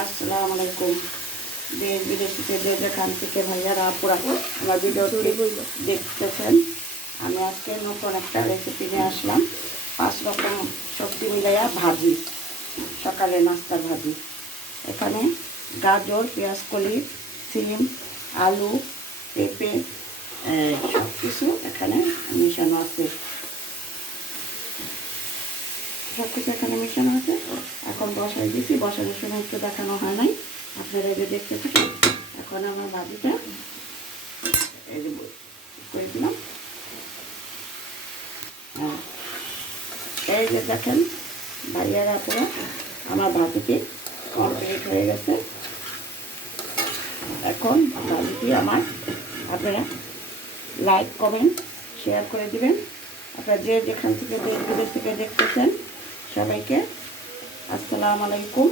আসসালামু আলাইকুম। দেশ বিদেশ থেকে যেখান থেকে ভাইয়ারা আপুরা আমার ভিডিওটি দেখতেছেন, আমি আজকে নতুন একটা রেসিপি নিয়ে আসলাম। 5 রকম সবজি মিলাইয়া ভাজি, সকালে নাস্তার ভাজি। এখানে গাজর, পেঁয়াজকলি, সিম, আলু, পেঁপে সব কিছু এখানে মেশানো আছে। সব কিছু এখানে মেশানো আছে। এখন বসাই দিচ্ছি, বসানোর সময় একটু দেখানো হয় নাই, আপনারা যে দেখতে থাকেন। এখন আমার ভাজিটা এই যে করে দিলাম। এই যে দেখেন ভাইয়ারা আপনারা, আমার ভাজিটি কমপ্লিট হয়ে গেছে। এখন ভাজিটি আমার আপনারা লাইক কমেন্ট শেয়ার করে দিবেন। আপনারা যে যেখান থেকে দেশ বিদেশ থেকে দেখতেছেন সবাইকে আসসালামু আলাইকুম।